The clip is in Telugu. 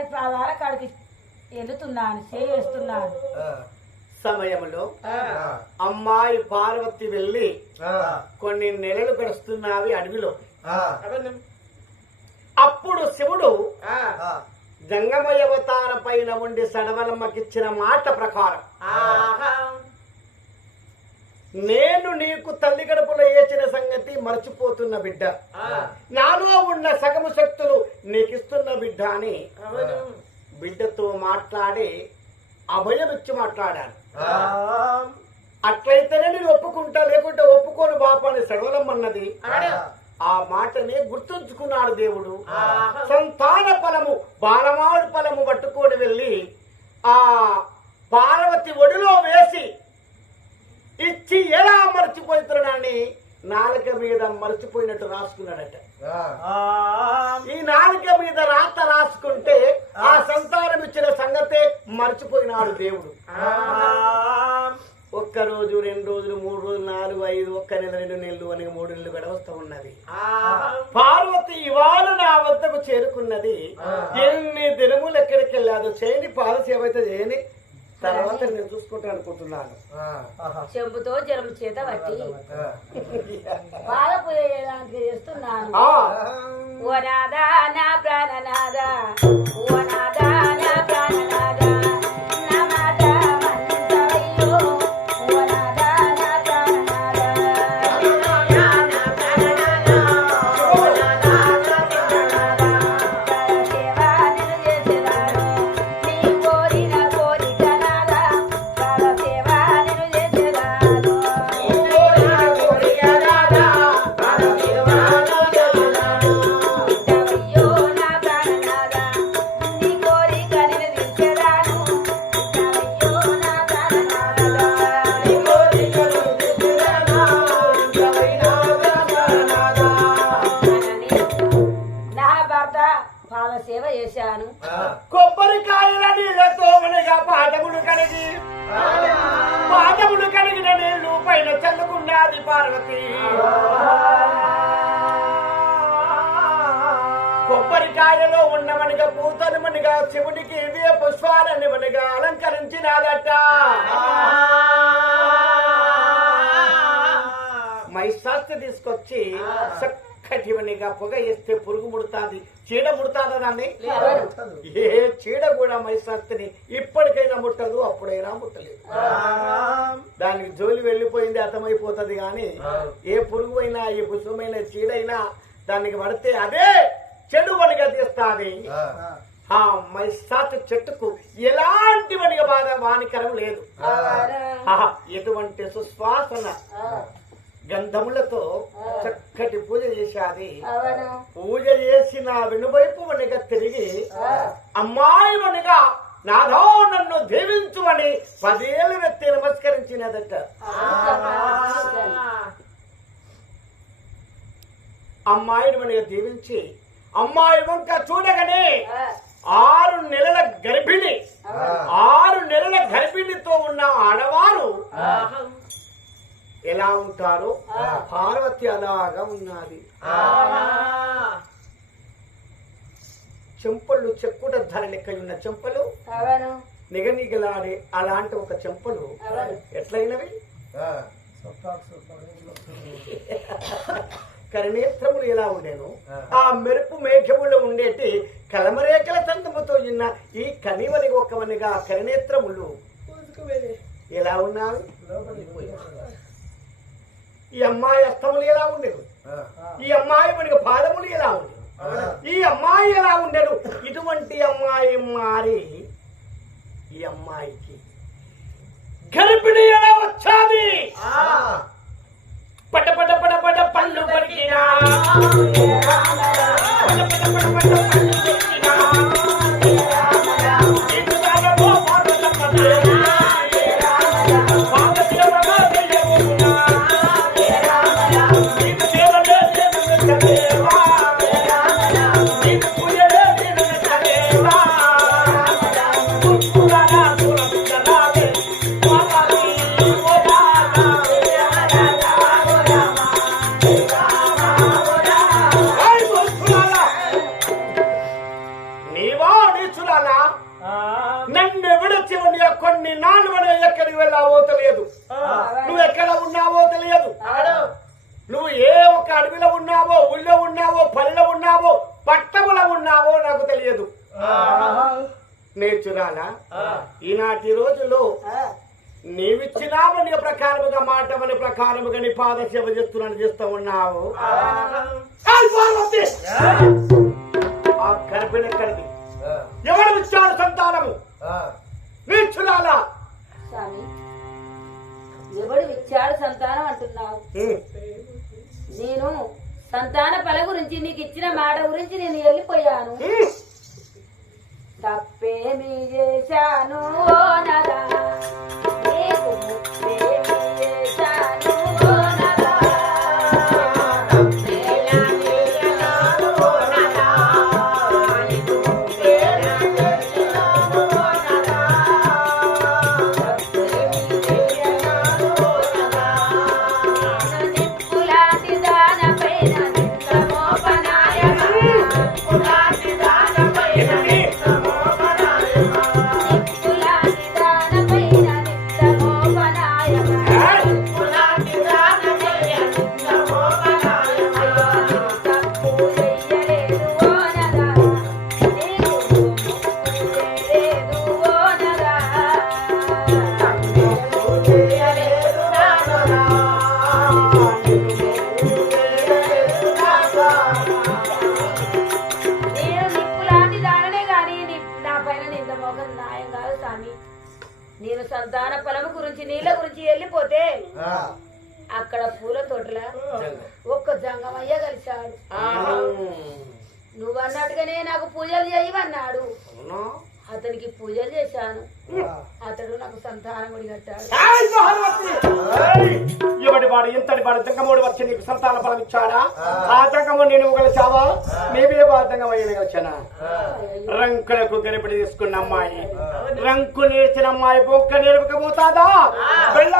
అది పాదాల కాడికి వెళుతున్నాను చేస్తున్నాను సమయంలో అమ్మాయి పార్వతి వెళ్ళి కొన్ని నెలలు గడుస్తున్నావి అడవిలో. అప్పుడు శివుడు జంగమయ అవతార పైన ఉండి సడవలమ్మకిచ్చిన మాట ప్రకారం నేను నీకు తల్లి గడపలో ఏచిన సంగతి మర్చిపోతున్న బిడ్డ. నాలో ఉన్న సగము శక్తులు నీకిస్తున్న బిడ్డ అని బిడ్డతో మాట్లాడి అభయం ఇచ్చి మాట్లాడాను అట్లయితేనే నేను ఒప్పుకుంటా లేకుంటే ఒప్పుకోను బాప అని సడవలమ్మన్నది ఆ మాటని గుర్తుంచుకున్నాడు దేవుడు. సంతాన ఫలము బాలమాడు ఫలము పట్టుకొని వెళ్ళి ఆ పార్వతి ఒడిలో వేసి ఇచ్చి ఎలా మర్చిపోతున్నాడని నాలుక మీద మర్చిపోయినట్టు రాసుకున్నాడట. ఈ నాలుక మీద రాత రాసుకుంటే ఆ. సంతానం ఇచ్చిన సంగతే మర్చిపోయినాడు దేవుడు. ఒక్క రోజు రెండు రోజులు మూడు రోజులు నాలుగు ఐదు ఒక్క నెల రెండు నెలలు అని మూడు నెలలు గడవస్తూ ఉన్నది. పార్వతి ఇవాళ నా వద్దకు చేరుకున్నది ఎన్ని దినములు ఎక్కడికి వెళ్ళాదు చేయని పాలసేవ అయితే చేయని తర్వాత నేను చూసుకుంటాను అనుకుంటున్నాను చెంబుతో జలం చేత పట్టి. పోయేదానికి చేస్తున్నాను. ఆ, ఓ నాదా నా ప్రాణనాదా. ఓ నాదా నా సేవ చేశాను. కొబ్బరికాయల నీళ్ళతో మనగా కడిగిన నీళ్ళు పైన చల్లుకున్నది పార్వతి. కొబ్బరికాయలో ఉన్నవనిగా పూతనుమనిగా శివునికి ఇవే పుష్పాలనివనిగా అలంకరించినాదట. మైశాస్తి తీసుకొచ్చి చక్కటివనిగా పొగ వేస్తే పురుగు ముడుతాది. చీడ ముడుతాదా దాన్ని? ఏ చీడ కూడా మైశాస్తిని ఇప్పటికైనా ముట్టదు అప్పుడైనా ముట్టలేదు. దానికి జోలి వెళ్ళిపోయింది అర్థమైపోతుంది కానీ ఏ పురుగు అయినా ఏ పుష్పమైన చీడైనా దానికి పడితే అదే చెడు వనిగా తీస్తాది. ఆ మైసాత్ చెట్టుకు ఎలాంటి వనిగా బాధ హానికరం లేదు. ఆహా, ఎటువంటి సుశ్వాసన గంధములతో చక్కటి పూజ చేశాది. పూజ చేసిన వెనువైపు వనిగా తిరిగి అమ్మాయి వనిగా నాదో నన్ను దీవించుమని పదేళ్ళు వ్యక్తి నమస్కరించినదట. అమ్మాయిని మనగా దీవించి అమ్మాయి వంక చూడగానే ఆరు నెలల గర్భిణి ఆరు నెలల గర్భిణితో ఉన్న ఆడవారు ఎలా ఉంటారో పార్వతి అలాగా ఉన్నది. చెంపలు చెక్కుట ధర లెక్క ఉన్న చెంపలు నిగనిగలాడే అలాంటి ఒక చెంపలు ఎట్లయినవి? కరినేత్రములు ఎలా ఉండేను? ఆ. మెరుపు మేఘములో ఉండేటి కలమరేఖల తంతముతో ఉన్న ఈ కనివని ఒక్కవనిగా కరినేత్రములు ఎలా ఉన్నారు ఈ అమ్మాయి అస్తములు ఎలా ఉండేవి? ఈ అమ్మాయి మనకి పాదములు ఎలా ఉండేవి? ఈ అమ్మాయి ఎలా ఉండేను ఇటువంటి అమ్మాయి మారి ఈ అమ్మాయికి గర్భిణి ఎలా వచ్చాది? పట పట పట పట పళ్ళు పడికినా పట పట పట పట పళ్ళు ఎక్కడ ఉన్నావో తెలియదు. నువ్వు ఏ ఒక్క అడవిలో ఉన్నావో ఊళ్ళో ఉన్నావో పల్లెలో ఉన్నావో పట్టములో ఉన్నావో నాకు తెలియదు. నేర్చురాలా? ఈనాటి రోజులో నీవిచ్చినామని ప్రకారముగా మాటమని ప్రకారముగా నీ పాద సేవ చేస్తున్నాను చేస్తూ ఉన్నావు. గురించి నీకు ఇచ్చిన మాట గురించి నేను వెళ్ళిపోయాను. తప్పేమి చేశాను? గురించి నీళ్ళ గురించి వెళ్ళిపోతే అక్కడ పూల తోటల ఒక్క జంగమయ్య కలిశాడు. నువ్వు అన్నట్టుగానే నాకు పూజలు చేయమన్నాడు. అతనికి పూజలు చేశాను. అతడు నాకు సంతానం! ఎవడి వాడు ఇంతటి వాడు జంగమోడు వచ్చి నీకు సంతాన ఫలం ఇచ్చాడా? ఆ. జంగము నేను కలిచావా మేమే బాధంగా కలిచానా రంకులకు గరిపిడి తీసుకున్న అమ్మాయి. రంకు నేర్చిన అమ్మాయి బొక్క నేర్పకపోతాదా? వెళ్ళ